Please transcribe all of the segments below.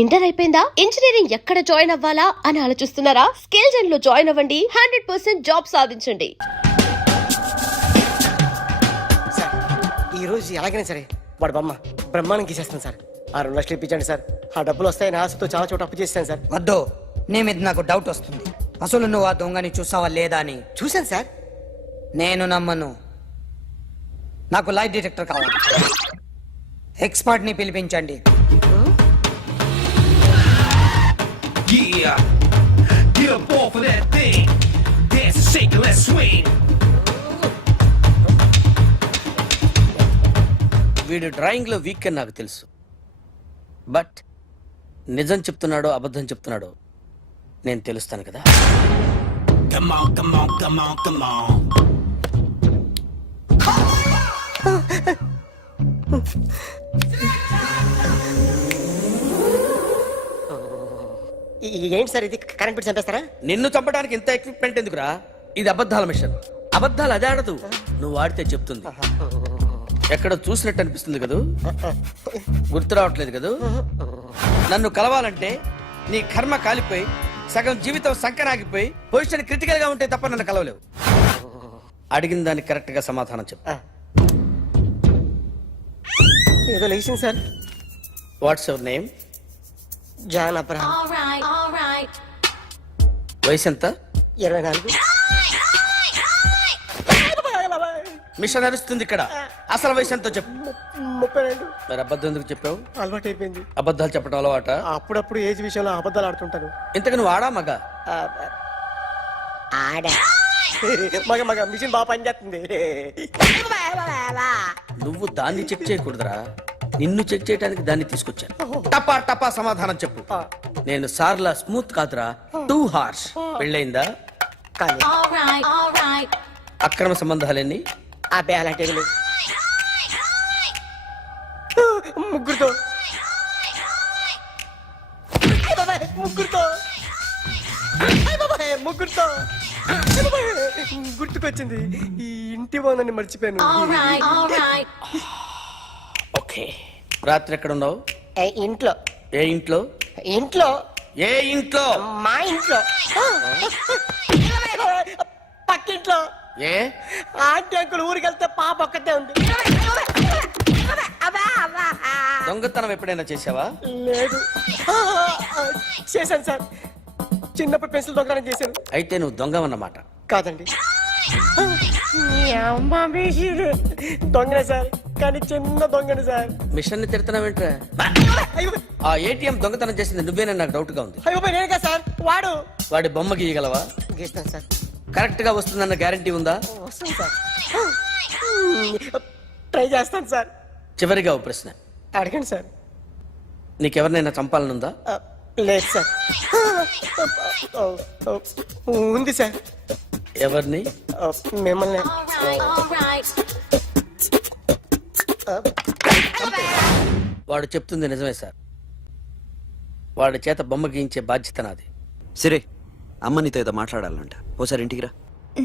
Inter అయిపోయిందా? Engineering ఎక్కడ join అవ్వాలా అని ఆలోచిస్తున్నారా? స్కిల్ జెన్ లో జాయిన్ అవ్వండి. 100% జాబ్ సాధించండి. సార్ ఈ రోజు ఎలాగైనా సరే వాడు బొమ్మ బ్రహ్మాండం గీసేస్తాను సార్. 6 లక్షలు ఇప్పించండి సార్. ఆ డబ్బులు వస్తాయని ఆశతో చాలా చోట అప్పు చేస్తాను సార్. వద్దు, నీ మీద నాకు డౌట్ వస్తుంది. అసలు నువ్వు ఆ దొంగని చూసావా లేదా అని. చూశాను సార్. నేను నమ్మను. నాకు లైట్ డిటెక్టర్ కావాలి. ఎక్స్పర్ట్ ని పిలిపించండి. Yeah, get up off of that thing. Dance and shake and let's swing. వీడు డ్రాయింగ్లో వీక్ అని నాకు తెలుసు. బట్ నిజం చెప్తున్నాడో అబద్ధం చెప్తున్నాడో నేను తెలుస్తాను కదా. Come on, come on, come on, come on. ఏంటి సార్ ఇది? కరెంట్ బిల్ చంపేస్తారా? నిన్ను చంపడానికి ఇంత ఎక్విప్మెంట్ ఎందుకురా? ఇది అబద్ధాల మిషన్. అబద్ధాలు అదే ఆడదు, నువ్వు ఆడితే చెప్తుంది. ఎక్కడ చూసినట్టు అనిపిస్తుంది కదూ, గుర్తు రావట్లేదు కదూ. నన్ను కలవాలంటే నీ కర్మ కాలిపోయి సగం జీవితం సంకరాగిపోయి పొజిషన్ క్రిటికల్ గా ఉంటే తప్ప నన్ను కలవలేవు. అడిగిన దానికి కరెక్ట్ గా సమాధానం చెప్పు. ఏదో లేచింది sir. What's your name? John Abraham. వయసు ఎంత? 24. మిషన్ నడుస్తుంది ఇక్కడ. అసలు వయసు ఎంతో చెప్పు. 32. మరి అబద్ధం ఎందుకు చెప్పావు? అలవాటు అయిపోయింది. అబద్ధాలు చెప్పడం అలవాట? అప్పుడప్పుడు ఏజ్ విషయంలో అబద్ధాలు ఆడుతుంటాను. ఇంతకు నువ్వు ఆడా మగ? ఆడా మగ మగ మిషన్ బాగా పనిచేస్తుంది. నువ్వు దాన్ని చెక్ చేయకూడదురా, నిన్ను చెక్ చేయడానికి దాన్ని తీసుకొచ్చాను. టపా టపా సమాధానం చెప్పు. నేను సార్లా స్మూత్ కాదురా, టూ హార్ష్. పెళ్ళయిందా? కానీ అక్రమ సంబంధాలన్నీ? అబ్బే అలాంటి ముగ్గురుతో ముగ్గురుతో ముగ్గురుతో గుర్తుకొచ్చింది. ఈ ఇంటి బాగుందని మర్చిపోయాను. ఓకే. రాత్రి ఎక్కడ ఉన్నావు? ఇంట్లో. ఏ ఇంట్లో? ఇంట్లో. ఏ ఇంట్లో? మా ఇంట్లో. పక్కింట్లో. ఏ ఆంటీ అంకుల్ ఊరికి వెళ్తే పాప ఒక్కతే ఉంది. దొంగతనం ఎప్పుడైనా చేసావా? లేదు. చేశాను సార్. చిన్నప్పుడు పెన్సిల్ దొంగతనం చేశాను. అయితే నువ్వు దొంగవన్నమాట. కాదండి, దొంగనే సార్, కానీ చిన్న దొంగని సార్. మిషన్ ని తిడుతున్నావేంట్రా? ఆ ఏటీఎం దొంగతనం చేసింది నువ్వేనని నాకు డౌట్ గా ఉంది. అయ్యో నేనే సార్. వాడి బొమ్మ గీయగలవా? గీస్తాను సార్. కరెక్ట్ గా వస్తుందన్న గ్యారంటీ ఉందా? వస్తాను సార్. ట్రై చేస్తాను సార్. చివరిగా ఓ ప్రశ్న అడగండి సార్. నీకెవరినైనా చంపాలనుందా? లేదు సార్. ఉంది సార్. ఎవరిని? మిమ్మల్ని. వాడు చెప్తుంది నిజమే సార్. వాడి చేత బొమ్మ గీయించే బాధ్యత నాది. సరే, అమ్మ నీతో ఏదో మాట్లాడాలంట. ఓసారి ఇంటికి రా.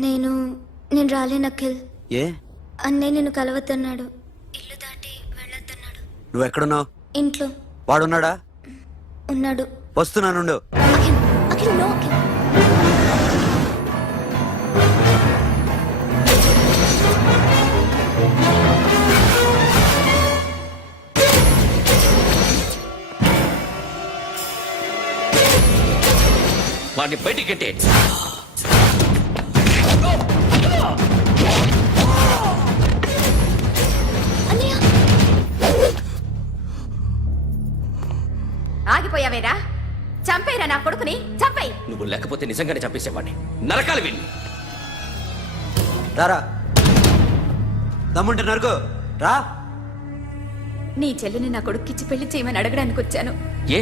నేను రాలేను అఖిల్. ఏ? అన్నయ్య నిన్ను కలవద్దన్నాడు. ఇల్లు దాటి వెళ్ళొద్దన్నాడు. నువ్వు ఎక్కడున్నావు? ఇంట్లో. వాడున్నాడా? ఉన్నాడు. వస్తున్నానుండు. అఖిల్, అఖిల్, నో అఖిల్. వాడిని బయటికి గట్టే. ఆగిపోయావేరా? చంపేరా నా కొడుకుని, చంపేయ్. నువ్వు లేకపోతే నిజంగానే చంపేసేవాడిని. నరకాలి వీడిని. రారా, దమ్ముంటే నరుకు రా. నీ చెల్లిని నా కొడుక్కిచ్చి పెళ్లి చేయమని అడగడానికి వచ్చాను. ఏ?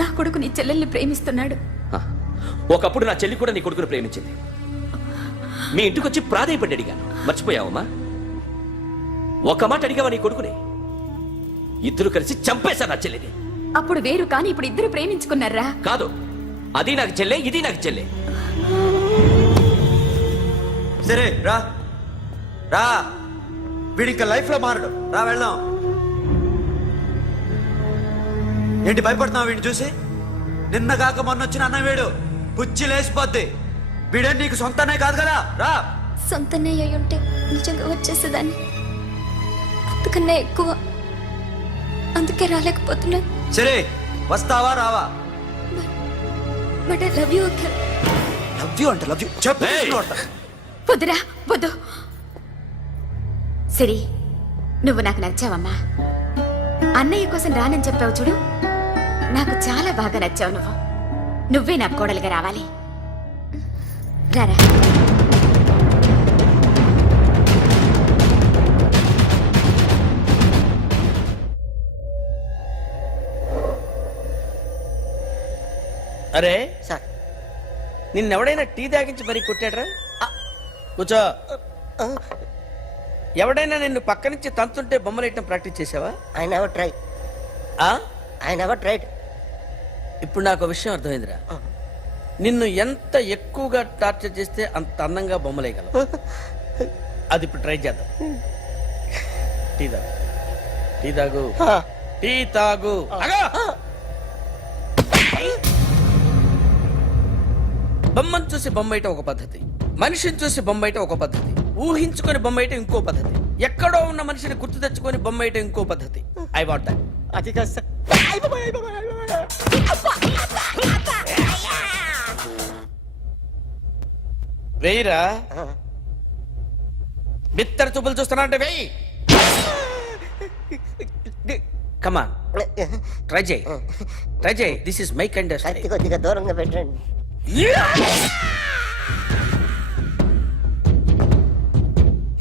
నా కొడుకు నీ చెల్లెల్ని ప్రేమిస్తున్నాడు. ఒకప్పుడు నా చెల్లి కూడా నీ కొడుకును ప్రేమించింది. మీ ఇంటికి వచ్చి ప్రాధాయపడి అడిగాను. మర్చిపోయావమ్మా? ఒక మాట అడిగావా నీ కొడుకుని? ఇద్దరు కలిసి చంపేశా నా చెల్లిని. అప్పుడు వేరు, కానీ ఇప్పుడు ఇద్దరు ప్రేమించుకున్నారా? కాదు, అది నాకు చెల్లె, ఇది నాకు చెల్లె. సరే రా రా, వీడి ఇంకా లైఫ్ లో మారడు. రా వెళ్దాం. ఏంటి భయపడుతున్నావు వీడిని చూసి? నిన్న కాక మొన్న వచ్చిన అన్న వీడు పుచ్చి లేచిపోద్ది. వీడే నీకు సొంతనే కాదు కదా. రా. సొంతనే అయి ఉంటే నిజంగా వచ్చేసేదాన్ని. అంతకన్నా ఎక్కువ. అందుకే రాలేకపోతున్నాను. సరే, వస్తావా రావా? But I love you uncle. Love you అంటే లవ్ యూ చెప్పు. ఏయ్! వద్దురా వద్దు. సిరి, నువ్వు నాకు నచ్చావమ్మా. అన్నయ్య కోసం రానని చెప్పావు చూడు, నాకు చాలా బాగా నచ్చావు నువ్వు. నువ్వే నా కోడలుగా రావాలి. రారా. అరే, సార్ నిన్నెవడైనా టీ తాగించి మరీ కొట్టాడ్రా? కూర్చో. ఎవడైనా నిన్ను పక్క నుంచి తంతుంటే బొమ్మలేయటం ప్రాక్టీస్ చేసావా? I never try. ఆ? I never tried. ఇప్పుడు నాకు విషయం అర్థమైందిరా. నిన్ను ఎంత ఎక్కువగా టార్చర్ చేస్తే అంత అందంగా బొమ్మలేయగలవు. అది ఇప్పుడు ట్రై చేద్దాం. టీ తాగు, టీ తాగు, టీ తాగు. ఆగు! బొమ్మను చూసి బొమ్మయటం ఒక పద్ధతి, మనిషిని చూసి బొమ్మయటం ఒక పద్ధతి, ఊహించుకొని బొమ్మయటం ఇంకో పద్ధతి, ఎక్కడో ఉన్న మనిషిని గుర్తు తెచ్చుకొని బొమ్మయటం ఇంకో పద్ధతి. I want that. అది కాదు సార్. వెయ్యిరా. బిత్తర చూపులు చూస్తున్నా అంటే వెయ్యి. కమాన్, ట్రై చేయి, ట్రై చేయి. This is my kind of కత్తి కొద్దిగా దూరంగా పెట్టండి.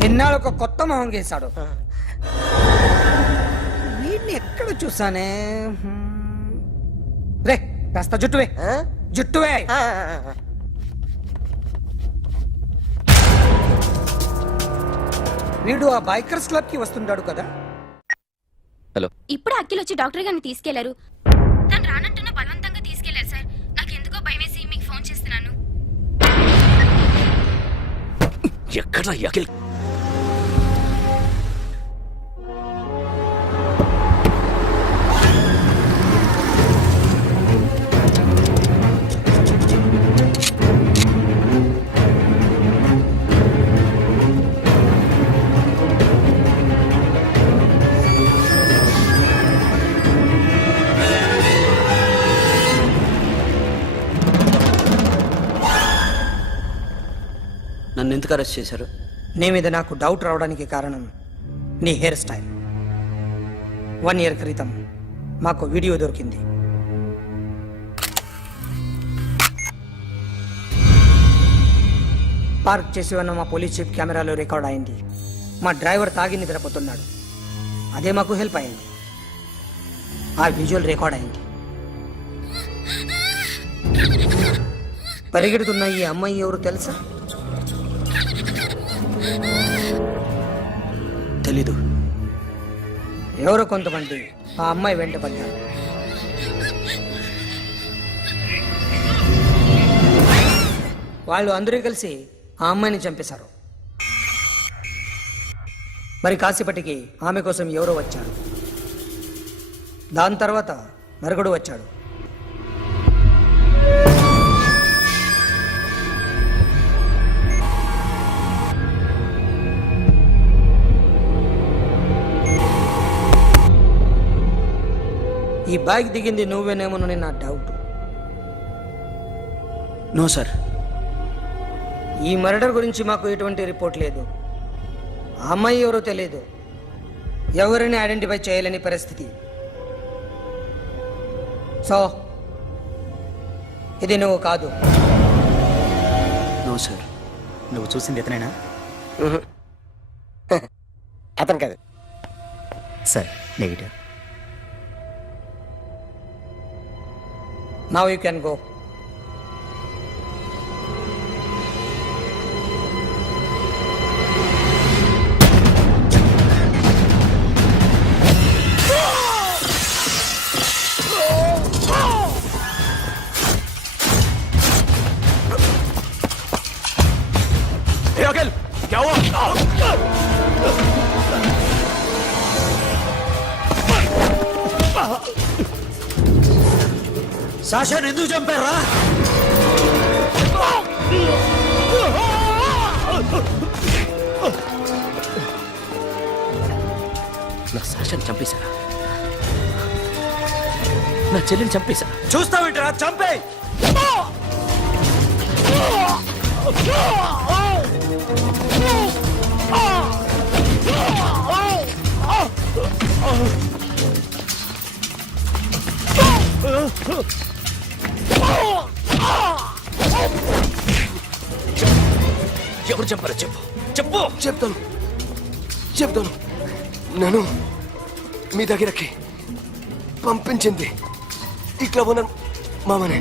ఎన్నాళ్ళు ఒక కొత్త మొహం గీశాడు. వీడిని ఎక్కడ చూసానే? రే, కాస్త జుట్టువే, జుట్టువే. వీడు ఆ బైకర్స్ క్లబ్ కి వస్తుంటాడు కదా. ఇప్పుడు అఖిల్ వచ్చి డాక్టర్ గారిని తీసుకెళ్లారు. తను రానంటున్న బలవంతంగా తీసుకెళ్లారు సార్. నాకు ఎందుకో భయం వేసి మీకు ఫోన్ చేస్తున్నాను. ఎక్కడ అఖిల్? నన్ను ఎందుకు అరెస్ట్ చేశారు? నీ మీద నాకు డౌట్ రావడానికి కారణం నీ హెయిర్ స్టైల్. 1 year క్రితం మాకు వీడియో దొరికింది. పార్క్ చేసి ఉన్న మా పోలీస్ జీప్ కెమెరాలో రికార్డ్ అయింది. మా డ్రైవర్ తాగి నిద్రపోతున్నాడు. అదే మాకు హెల్ప్ అయింది. ఆ విజువల్ రికార్డ్ అయింది. పరిగెడుతున్న ఈ అమ్మాయి ఎవరు తెలుసా? తెలీదు. ఎవరో కొంతమంది ఆ అమ్మాయి వెంట పడ్డారు. వాళ్ళు అందరూ కలిసి ఆ అమ్మాయిని చంపేశారు. మరి కాసేపటికి ఆమె కోసం ఎవరో వచ్చారు. దాని తర్వాత మరొకడు వచ్చాడు. ఈ బైక్ దిగింది నువ్వేనేమోనని నా డౌట్. No sir. ఈ మర్డర్ గురించి మాకు ఎటువంటి రిపోర్ట్ లేదు. ఆ అమ్మాయి ఎవరో తెలియదు. ఎవరిని ఐడెంటిఫై చేయలేని పరిస్థితి. సో ఇది నువ్వు కాదు. No sir. నువ్వు చూసింది ఇతనేనా? అతను కాదు sir, negative. Now you can go. Akhil क्या हुआ? సాషాని ఎందుకు చంపారా? నా సాషాన్ని చంపేశారా? నా చెల్లిని చంపేశా. చూస్తావేంట్రా? చంపే. ఎవరు చంపారో చెప్పు, చెప్పు. చెప్తాను నన్ను మీ దగ్గరకి పంపించింది ఇట్లా ఉన్న మామనే.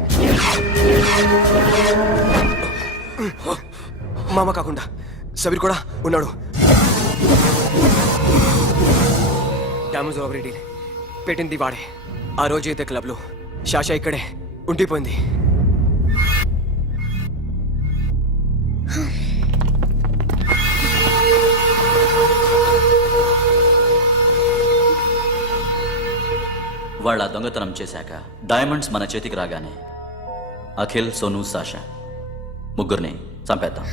మామ కాకుండా సబీర్ కూడా ఉన్నాడు. డ్యామేజ్ ఓవర్ పెట్టింది వాడే. ఆ రోజు అయితే క్లబ్లో షాషా ఇక్కడే ఉండిపోయింది. వాళ్ళ దొంగతనం చేశాక డైమండ్స్ మన చేతికి రాగానే అఖిల్, సోను, సాషా ముగ్గురిని చంపేద్దాం.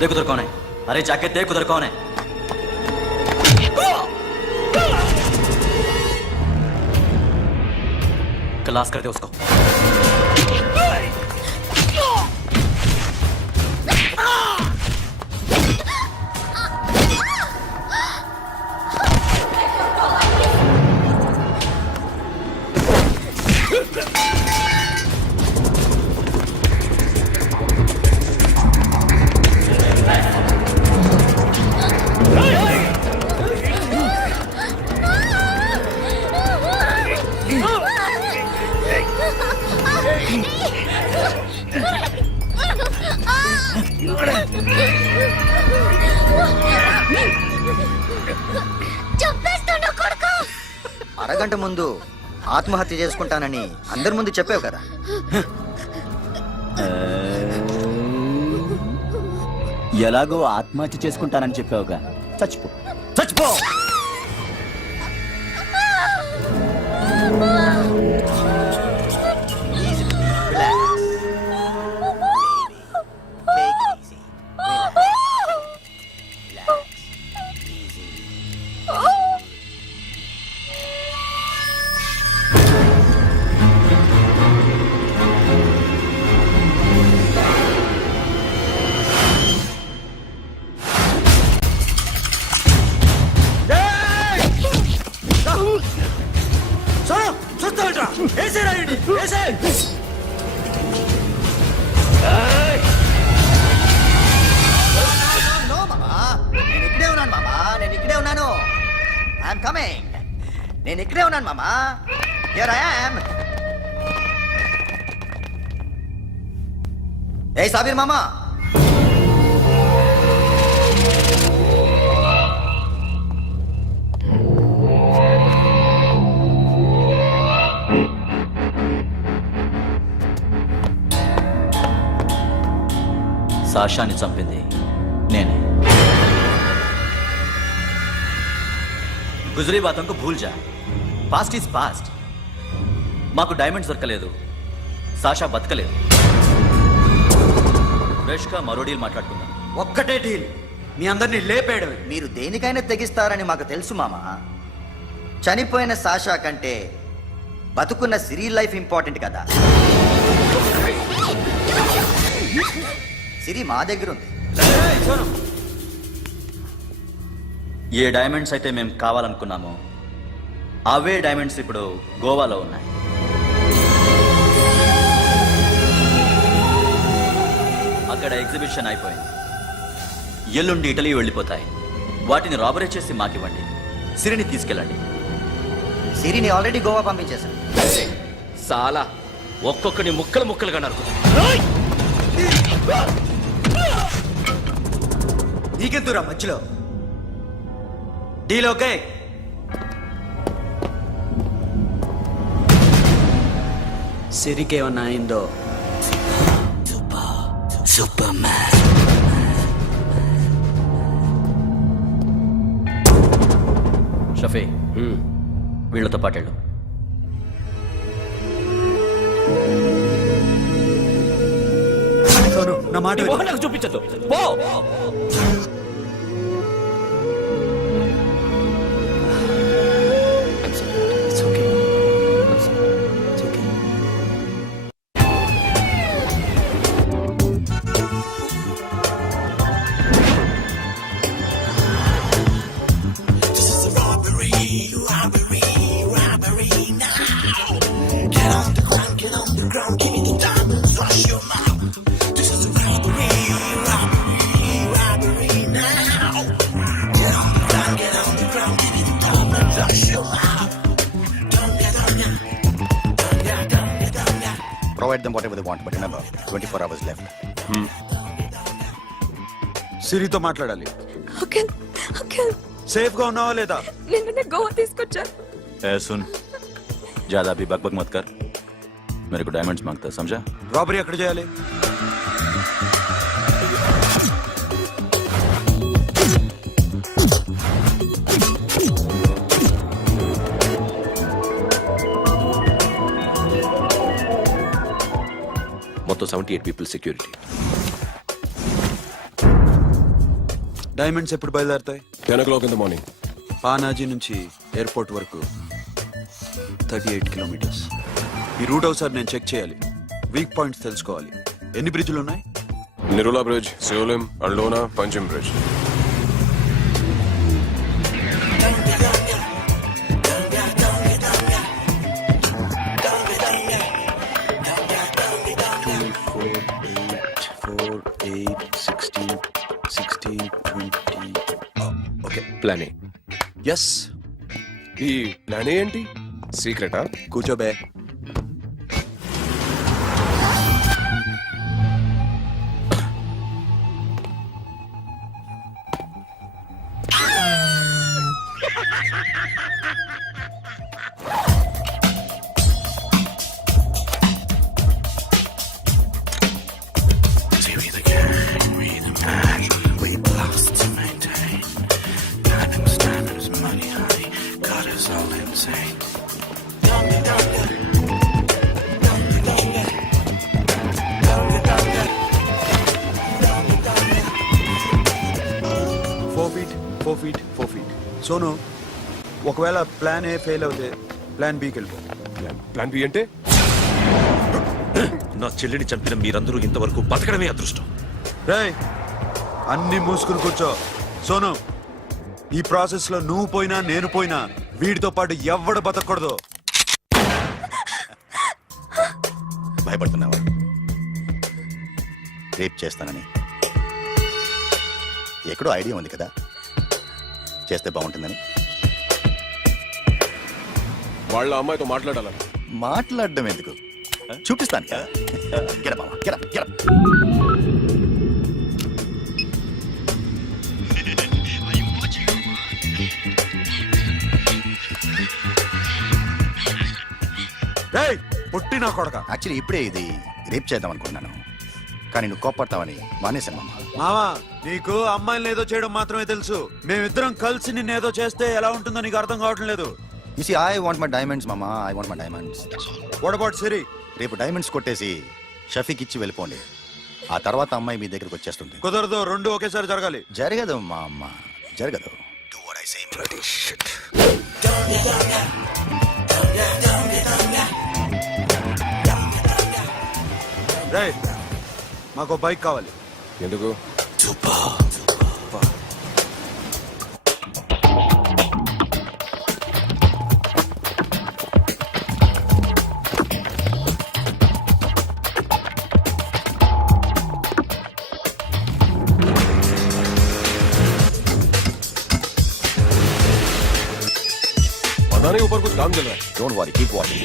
देख उधर कौन है? अरे जाके देख उधर कौन है? क्लास करते उसको. అరగంట ముందు ఆత్మహత్య చేసుకుంటానని అందరి ముందు చెప్పావు కదా. ఎలాగో ఆత్మహత్య చేసుకుంటానని చెప్పావుగా, చచ్చిపో. చూస్తావేంట్రా? వేసేరా వీడిని, వేసేయ్. నేను ఇక్కడే ఉన్నాను మామా, నేను ఇక్కడే ఉన్నాను. I'm coming. నేను ఇక్కడే ఉన్నాను మామా. Here I am. ఏ సాబీర్ మామా, సాషాని చంపింది నేనే. గుజరీ బాతంకు భూల్ జా. Past is past. మాకు డైమండ్స్ దొరకలేదు, సాషా బతకలేదు. ఫ్రెష్గా మరో డీల్ మాట్లాడుకుందాం. ఒక్కటే డీల్, మీ అందరినీ లేపేయడమే. మీరు దేనికైనా తెగిస్తారని మాకు తెలుసు మామా. చనిపోయిన సాషా కంటే బతుకున్న సిరీ లైఫ్ ఇంపార్టెంట్ కదా. సిరి మా దగ్గర ఉంది. ఏ డైమండ్స్ అయితే మేము కావాలనుకున్నామో అవే డైమండ్స్ ఇప్పుడు గోవాలో ఉన్నాయి. అక్కడ ఎగ్జిబిషన్ అయిపోయింది. ఎల్లుండి ఇటలీ వెళ్ళిపోతాయి. వాటిని రాబరీ చేసి మాకివ్వండి. సిరిని తీసుకెళ్ళండి. సిరిని ఆల్రెడీ గోవా పంపించేశాను. సాలా ఒక్కొక్కని ముక్కలుగా నరుకు. నీకెందురా మధ్యలో? Deal okay? సిరికేమన్నా అయిందో? షఫీ, వీళ్ళతో పాటేళ్ళు. సోను నా మాట నీ విను. మొహం నాకు చూపించద్దు పో. It's okay. It's okay. Provide them whatever they want, but remember, 24 hours left. సిరితో మాట్లాడాలి. అంకుల్ అంకుల్ సేఫ్ గా ఉన్నావా లేదా? నిన్న గోవా తీసుకొచ్చా. ए सुन, ज्यादा भी बकबक मत कर. मेरे को डायमंड्स मांगता है, समझा? రాబరీ ఎక్కడ చేయాలి? మొత్తం 78 పీపుల్ సెక్యూరిటీ. డైమండ్స్ ఎప్పుడు బయలుదేరుతాయి? 10 o'clock in the morning. Panaji నుంచి ఎయిర్పోర్ట్ వరకు 38 కిలోమీటర్స్. ఈ రూట్ ఒకసారి నేను చెక్ చేయాలి. వీక్ పాయింట్స్ తెలుసుకోవాలి. ఎన్ని బ్రిడ్జ్లు ఉన్నాయి? Nirula Bridge, Seolim, Aldona, Panjim Bridge. Okay. Plan A. Yes. ఈ ప్లాన్ ఏంటి? సీక్రెటా? కూర్చోబే. సోను, ఒకవేళ ప్లాన్ ఏ ఫెయిల్ అవుతే ప్లాన్ బికి వెళ్ళిపో. ప్లాన్ బి అంటే? నా చెల్లిని చంపిన మీరందరూ ఇంతవరకు బతకడమే అదృష్టం. రేయ్, అన్ని మూసుకుని కూర్చో. సోను, ఈ ప్రాసెస్ లో నువ్వు పోయినా నేను పోయినా వీడితో పాటు ఎవ్వడు బతకూడదు. భయపడుతున్నావా? రేప్ చేస్తానని ఎక్కడో ఐడియా ఉంది కదా, చేస్తే బాగుంటుందని. వాళ్ళ అమ్మాయితో మాట్లాడాల. మాట్లాడడం ఎందుకు, చూపిస్తాను. గెర బావా, గెర గెర. రేయ్, పుట్టి నా కొడక. యాక్చువల్లీ ఇప్పుడే ఇది రేప్ చేద్దాం అనుకున్నాను, కానీ నువ్వు కోపడతావని మానేశాను మామ. మావా, నీకు అమ్మాయిని ఏదో చేయడం మాత్రమే తెలుసు. మేమిద్దరం కలిసి నిన్ను ఏదో చేస్తే ఎలా ఉంటుందో నీకు అర్థం కావటం లేదు. You see, I want my diamonds, mama. I want my diamonds. What about Siri? రేపు డైమండ్స్ కొట్టేసి షఫీక్ ఇచ్చి వెళ్ళిపోండి. ఆ తర్వాత అమ్మాయి మీ దగ్గరకు వచ్చేస్తుంది. కుదరదు, రెండు ఒకేసారి జరగాలి. జరగదు మా అమ్మ, జరగదు. Do what I say, bloody shit. రేయ్, మాకు బైక్ కావాలి. ఎందుకు? पता नहीं ऊपर कुछ काम चल रहा है. Don't worry, keep watching.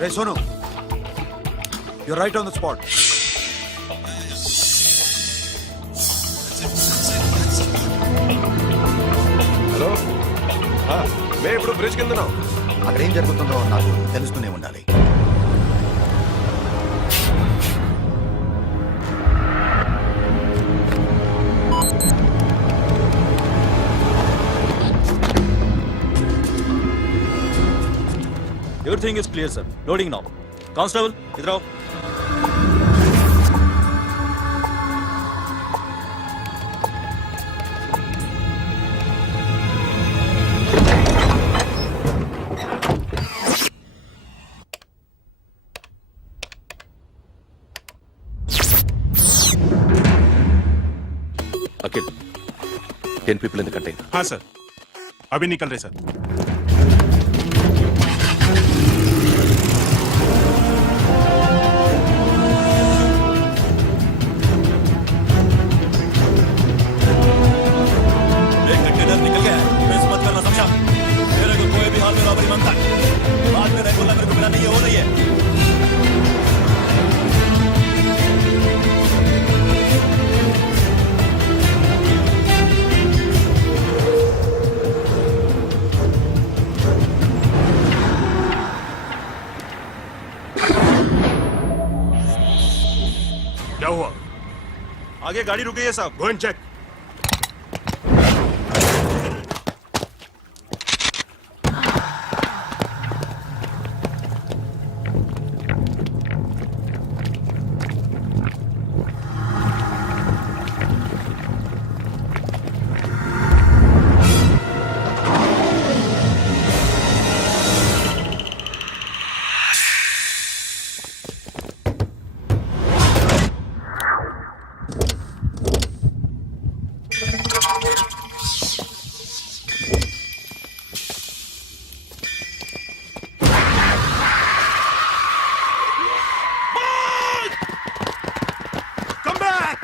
Hey, Sonu, you're right on the spot. Bridge కింద అక్కడ ఏం జరుగుతుందో నాకు తెలుస్తూనే ఉండాలి. Everything is clear, sir. Loading now. Constable, इधर आओ. Akhil, 10 people in the container. हाँ सर, अभी निकल रहे सर. एक कंटेनर निकल गया है. मिस मत करना, समझा? मेरे को कोई भी हाल में रॉबरी मांगता है. बाद में रेगुलर मेरे को मिला नहीं हो रही है. क्या हुआ? आगे गाड़ी रुक गई है साहब. Go and check. Come back!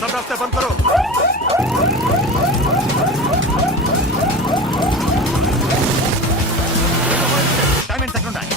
सब रास्ते बंद करो. టైం ఎంత సెకండ్ ఉన్నాయి?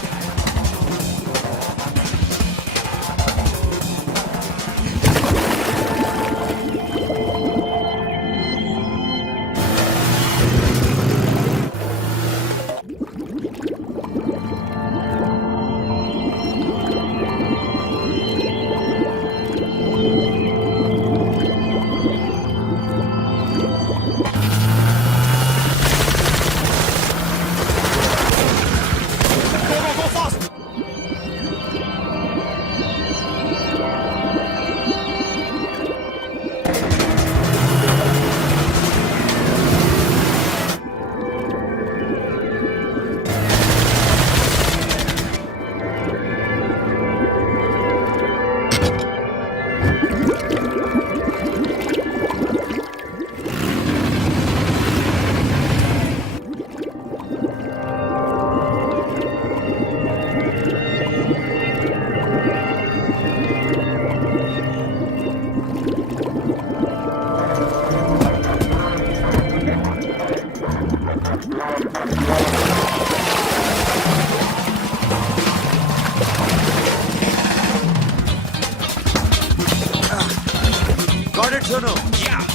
Got it, Sono. Yeah.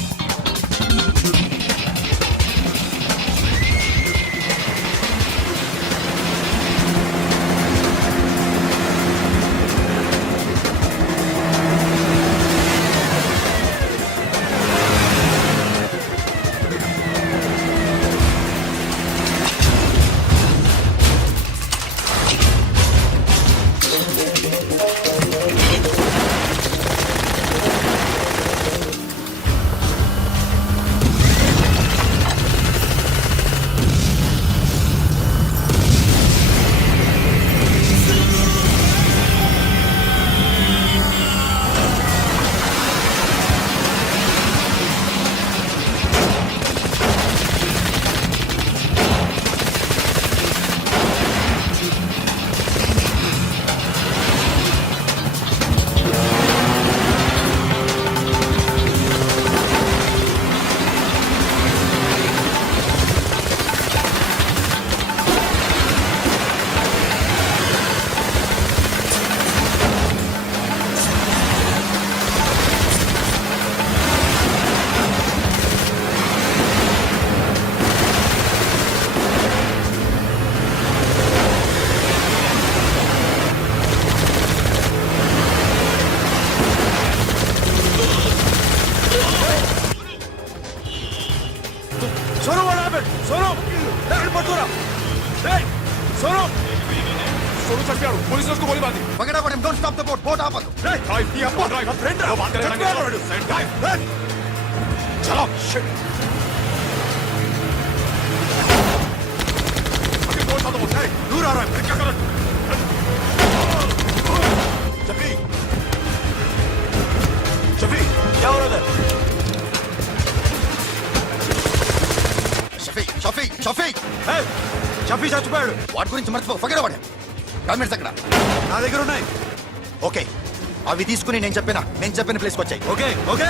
Sonu चढ़ पुलिस ने उसको गोली मार दी पकड़ा पड़े don't stop the boat boat आपको ड्राइव किया ड्राइव फ्रेंड वो बात करेंगे चलो शिट अभी बोट तो बोल दूर आ रहा है फिर क्या करें शफी शफी क्या हो रहा है షఫీ షఫీ షఫీ చచ్చిపోయాడు. వాటి గురించి మర్చిపో పగడ పడే డాక్యుమెంట్స్ అక్కడ నా దగ్గర ఉన్నాయి. ఓకే అవి తీసుకుని నేను చెప్పిన ప్లేస్కి వచ్చాయి ఓకే ఓకే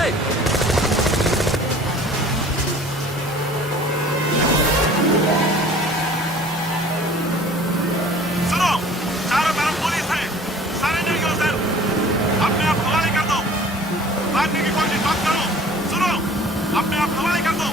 सुनो चारों तरफ पुलिस है सरेंडर करो सर अपने आप हवाले कर दो भागने की कोशिश मत करो सुनो अपने आप हवाले कर दो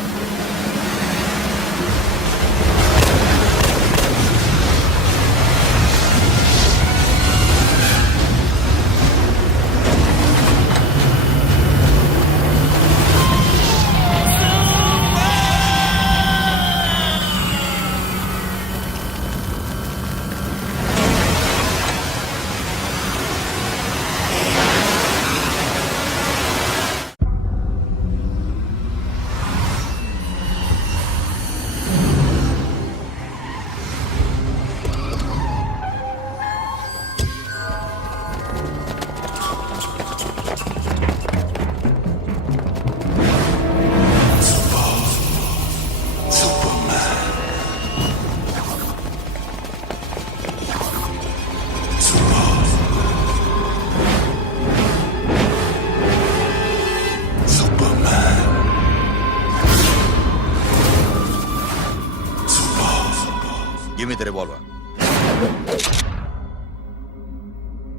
give me the revolver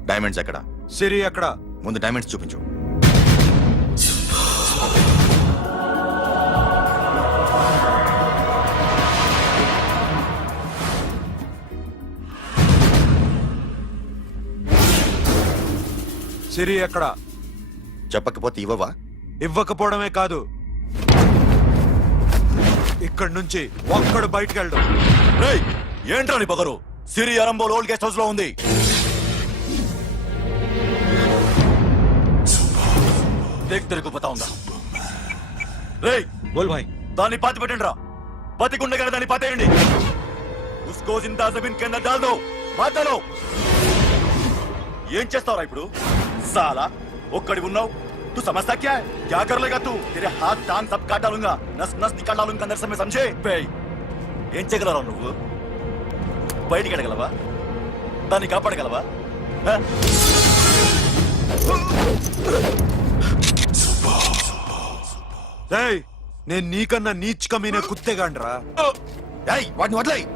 diamonds ఎక్కడ సిరి ఎక్కడ? ముందు డైమండ్స్ చూపించు సిరి ఎక్కడ? చెప్పకపోతే ఇవ్వవా ఇవ్వకపోవడమే కాదు, ఇక్కడి నుంచి ఒక్కడు బయటకు వెళ్ళడం. ఏంట్రా నీ పొగరు సిరి అరంబోల్ ఓల్డ్ గెస్ట్ హౌస్ లో ఉంది దేక్ తెరకు పతావుందా రేయ్ బోల్ భాయ్. దాన్ని పాతి పెట్టండి రా బతికుండగానే దాన్ని పాతేయండి ఉస్కో జిందా జమీన్ కింద డాల్ దో మాటలో ఏం చేస్తావురా ఇప్పుడు సాలా ఒక్కడి ఉన్నావు तू समझता क्या है क्या कर लेगा तू तेरे हाथ टांग सब काट डालूंगा नस नस निकाल डालूंगा अंदर से मैं समझे ఏం చేయగలరా నువ్వు బయటికి వెళ్ళగలవా దాన్ని కాపాడగలవా నేను నీకన్నా నీచ్ కమీనే కుత్తేగాండ్రా. వాటిని వదిలేయ్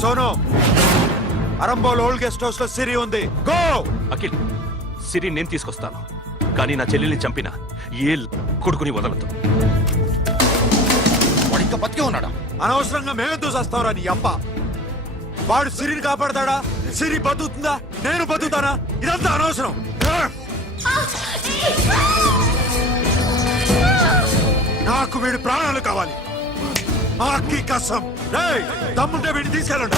Sonu, Arambol old guest house లో సిరి ఉంది. గో. అఖిల్ సిరి నేను తీసుకొస్తాను కానీ నా చెల్లెల్ని చంపిన ఏ కొడుకుని వదలదు వాడు ఇంకా బతికే ఉన్నాడా అనవసరంగా మేమెందుకు చేస్తావురా నీ అప్ప? వాడు సిరిని కాపాడతాడా? సిరి బతుకుతుందా? నేను బతుకుతానా? ఇదంతా అనవసరం. నాకు వీడి ప్రాణాలు కావాలి. ఆకి కసం. దమ్ముంటే వీడిని తీసుకెళ్ళండి.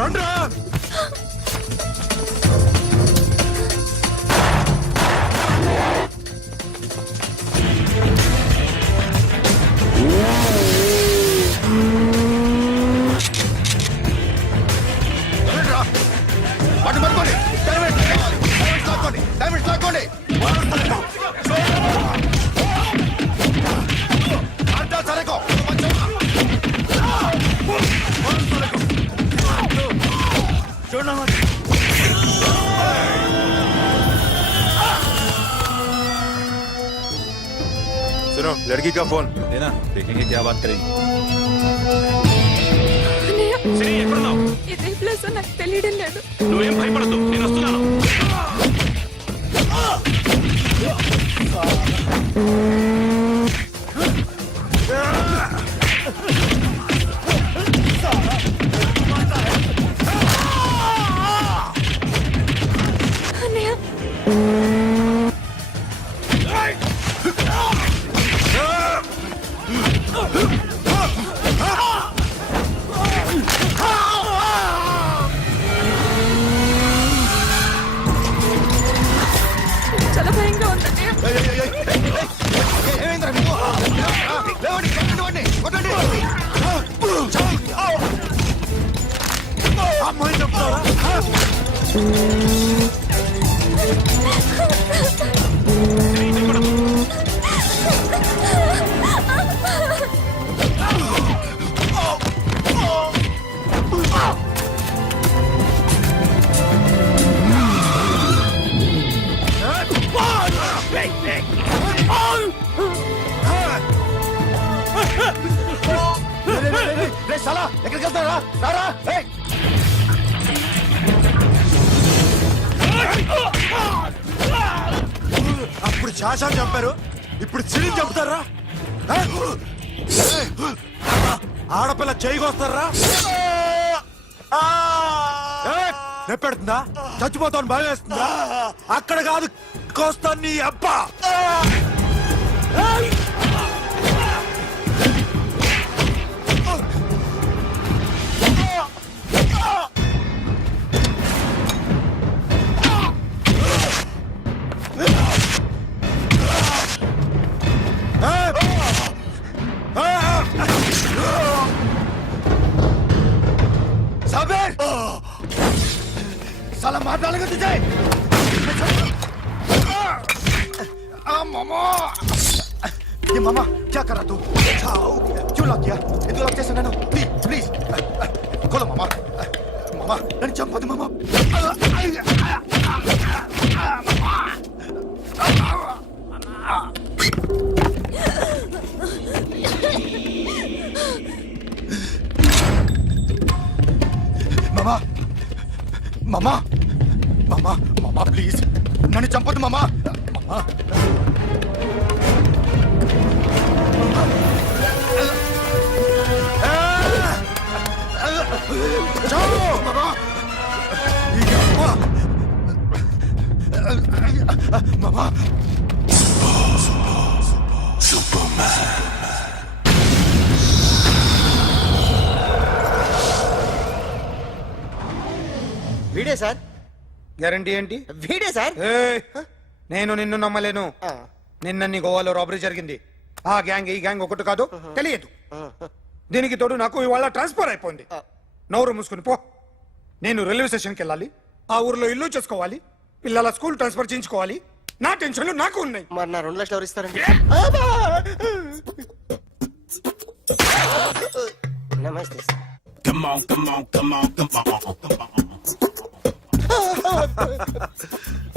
రండ్రా. వాటిని పట్టుకోండి డైమండ్స్ లాక్కోండి సరేకో सुनो, लड़की का फोन देना देखेंगे क्या बात करेंगे ఇదే ప్లేస్ నాకు తెలియడం లేదు. నువ్వేం భయపడద్దు నేను వస్తున్నాను ఏమైందిరా నీకు? లేవండి, కొట్టండి, కొట్టండి. అమ్మాయి చెప్తారా? చాలా ఎక్కడికి వెళ్తారా? రారా. అప్పుడు శాసనం చంపారు, ఇప్పుడు చిరిని చంపుతారా? ఆడపిల్ల చేయకొస్తారా? నెప్పెడుతుందా? చచ్చిపోతాను భయం వేస్తుందా? అక్కడ కాదు, కోస్తాను నీ అబ్బా. साबिर साला मार डालेगा तुझे। मामा ये मामा क्या कर रहा तू? क्यों लॉक किया? ये तो लॉक जैसे ना प्लीज प्लीज खोलो मामा। मामा नहीं चंपा दे मामा। मामा मामा मामा मामा प्लीज नन्नु चंपొద్దు मामा मामा जाओ मामा मामा सुपरमैन వీడే సార్. గ్యారంటీ ఏంటి? వీడే సార్. నేను నిన్ను నమ్మలేను. నిన్న నీ గోవాలో రాబరీ జరిగింది. ఆ గ్యాంగ్ ఈ గ్యాంగ్ ఒకటి కాదు, తెలియదు. దీనికి తోడు నాకు ఇవాళ ట్రాన్స్ఫర్ అయిపోయింది. నోరు మూసుకుని పో. నేను రైల్వే స్టేషన్కి వెళ్ళాలి, ఆ ఊర్లో ఇల్లు చేసుకోవాలి, పిల్లల స్కూల్ ట్రాన్స్ఫర్ చేయించుకోవాలి. నా టెన్షన్లు నాకు ఉన్నాయి. మరి నా 2 లక్షలు ఎవరు ఇస్తారండి? నమస్తే సార్.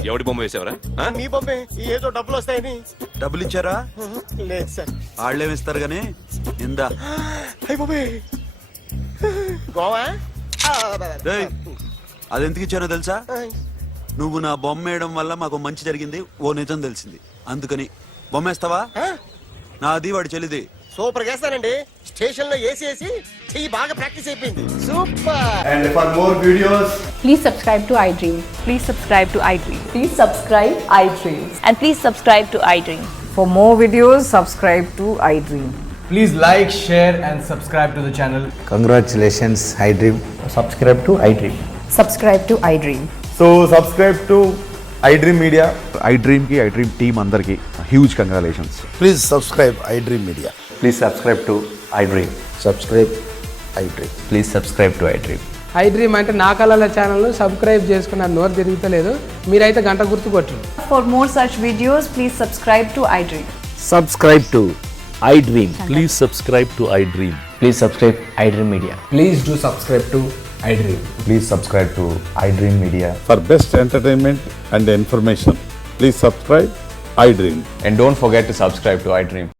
ఎవడి బొమ్మ వేసావరా? మీ బొమ్మే. ఏదో డబ్బులు వస్తాయని. డబ్బులు ఇచ్చారా? లేదు సార్. వాళ్ళేమిస్తారు గానీ ఇందా. అయ్య బొమ్మే గోవా. రేయ్, అది ఎందుకు ఇచ్చానో తెలుసా? నువ్వు నా బొమ్మ వేయడం వల్ల మాకు మంచి జరిగింది, ఓ నిజం తెలిసింది. అందుకని బొమ్మేస్తావా? నాది వాడి చెల్లిది. సూపర్ చేస్తానండి. స్టేషన్ లో ఏసీ వేసి చెయ్యి బాగా ప్రాక్టీస్ అయిపోయింది. Super. And for more videos Please subscribe to iDream. Please subscribe to iDream. Please subscribe iDream. And please subscribe to iDream. For more videos, subscribe to iDream. Please like, share and subscribe to the channel. Congratulations, iDream. Subscribe to iDream. Subscribe to iDream. so subscribe to iDream Media. iDream ki iDream team andarki huge congratulations. Please subscribe iDream Media. Please subscribe to iDream. Subscribe iDream. Please subscribe to iDream. iDream అంటే నా కళల channel subscribe చేసుకున్న నోరు తిరుగుతలేదు. మీరైతే గంట గుర్తు కొట్టండి. For more such videos, please subscribe to iDream. Subscribe to iDream. Please subscribe to iDream. Please subscribe iDream Media. Please do subscribe to iDream. Please subscribe to iDream Media. For best entertainment and information, please subscribe iDream. And don't forget to subscribe to iDream.